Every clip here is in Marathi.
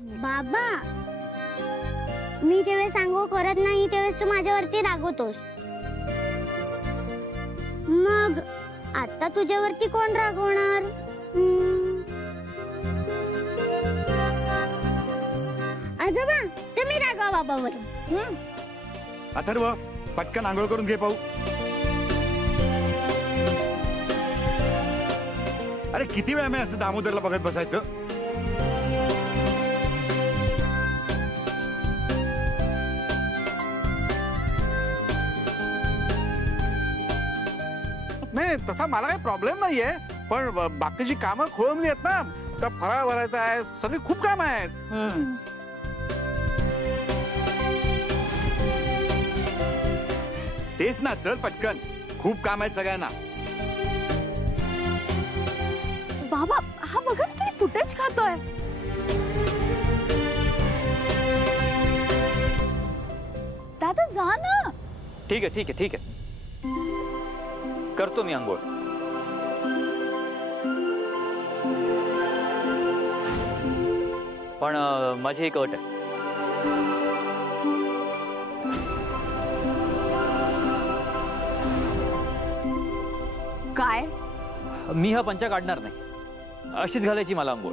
बाबा, मी जेव्हा सांगू करत नाही तेव्हा तू माझ्यावरती रागवतोस. मग आता तुझ्यावरती कोण रागवणार? आजोबा, तुम्ही रागवा बाबावर. अथर्व, पटकन आंघोळ करून घे पाहू. अरे किती वेळा मी असं दामोदरला बघत बसायचं? नाही, तसा मला काही प्रॉब्लेम नाहीये, पण बाकीची कामं खोळंबली आहेत ना. तर फराळ भरायचा आहे, सगळी खूप काम आहेत. तेच ना, चल पटकन, खूप काम आहेत सगळ्यांना. बाबा, हा बघा किती फुटेज खातोय. दादा जा ना. ठीक आहे ठीक आहे ठीक आहे, करतो मी आंघोळ. पण माझी एक अट आहे. काय? मी हा पंचा काढणार नाही, अशीच घालायची मला आंघोळ.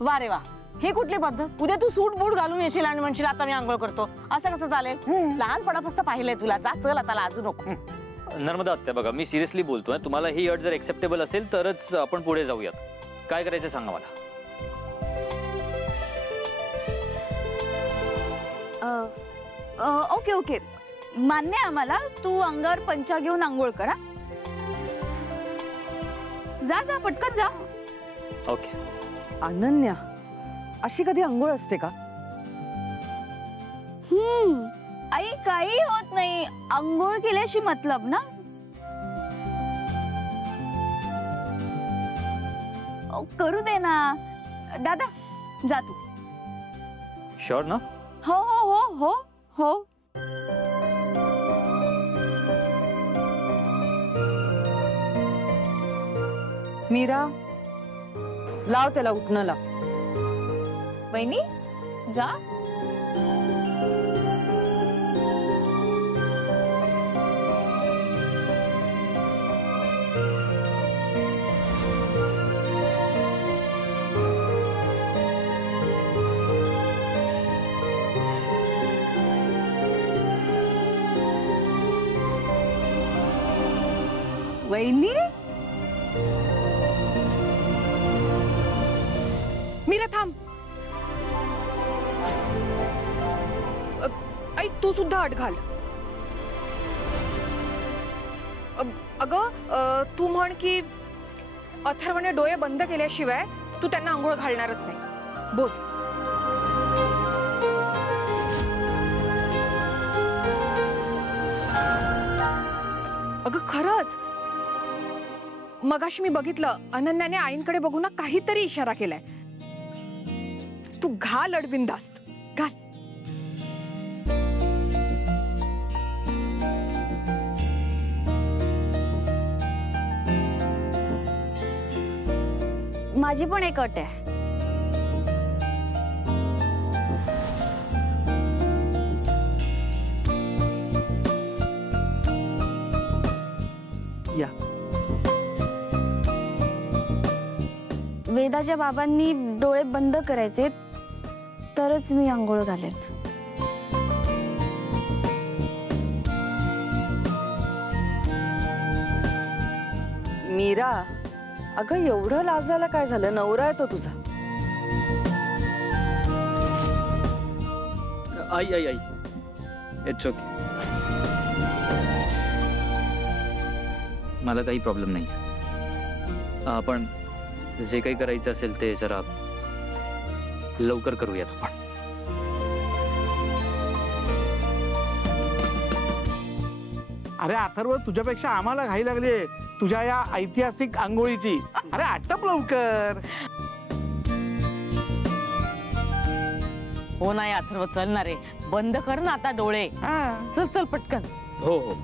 वा रे वा, ही कुठली पद्धत? उद्या तू सूट बूट घालून येशील आणि म्हणशील आता मी आंघोळ करतो, असं कसं चालेल? लहानपणापासून पाहिलंय तुला. जा चल, आता लाजू नको. नर्मदा आत्या बघा, मी सिरियसली बोलतोय. तुम्हाला ही अट जर एक्सेप्टेबल असेल तरच आपण पुढे जाऊयात. काय करायचं सांगा मला. ओके ओके, मान्य आहे आम्हाला. तू अंगावर पंचा घेऊन आंघोळ करा. जा जा, पटकन जा. ओके. अनन्या, अशी कधी आंघोळ असते का? आई, काही होत नाही. आंघोळ केल्याशी मतलब ना. करू दे ना. दादा जा तू. शुअर ना? हो हो हो हो हो. मीरा, लाव त्याला उठणं लाव. बहिणी जा. वहिनी, मीरा थांब. आई, तू सुद्धा अट घाल. अगं, तू म्हण की अथर्वने डोळे बंद केल्याशिवाय तू त्यांना आंघोळ घालणारच नाही. बोल. अगं खरंच, मगाशी मी बघितलं, अनन्याने आईंकडे बघून ना काहीतरी इशारा केलाय. तू घाल अट बिनधास्त, घाल. माझी पण एक अट आहे. या. वेदाच्या बाबांनी डोळे बंद करायचे तरच मी आंघोळ घालेन. मीरा, अगं एवढं लाजायला काय झालं? नवरा आहे तो तुझा. आई आई आई, इट्स ओके. मला काही प्रॉब्लेम नाही. आपण जे काही करायचं असेल ते जरा लवकर करूयात आपण. अरे अथर्व, तुझ्यापेक्षा आम्हाला घाई लागली तुझ्या या ऐतिहासिक आंघोळीची. अरे आटप लवकर. हो नाही अथर्व, चल ना रे, बंद कर ना आता डोळे. चल चल पटकन. हो हो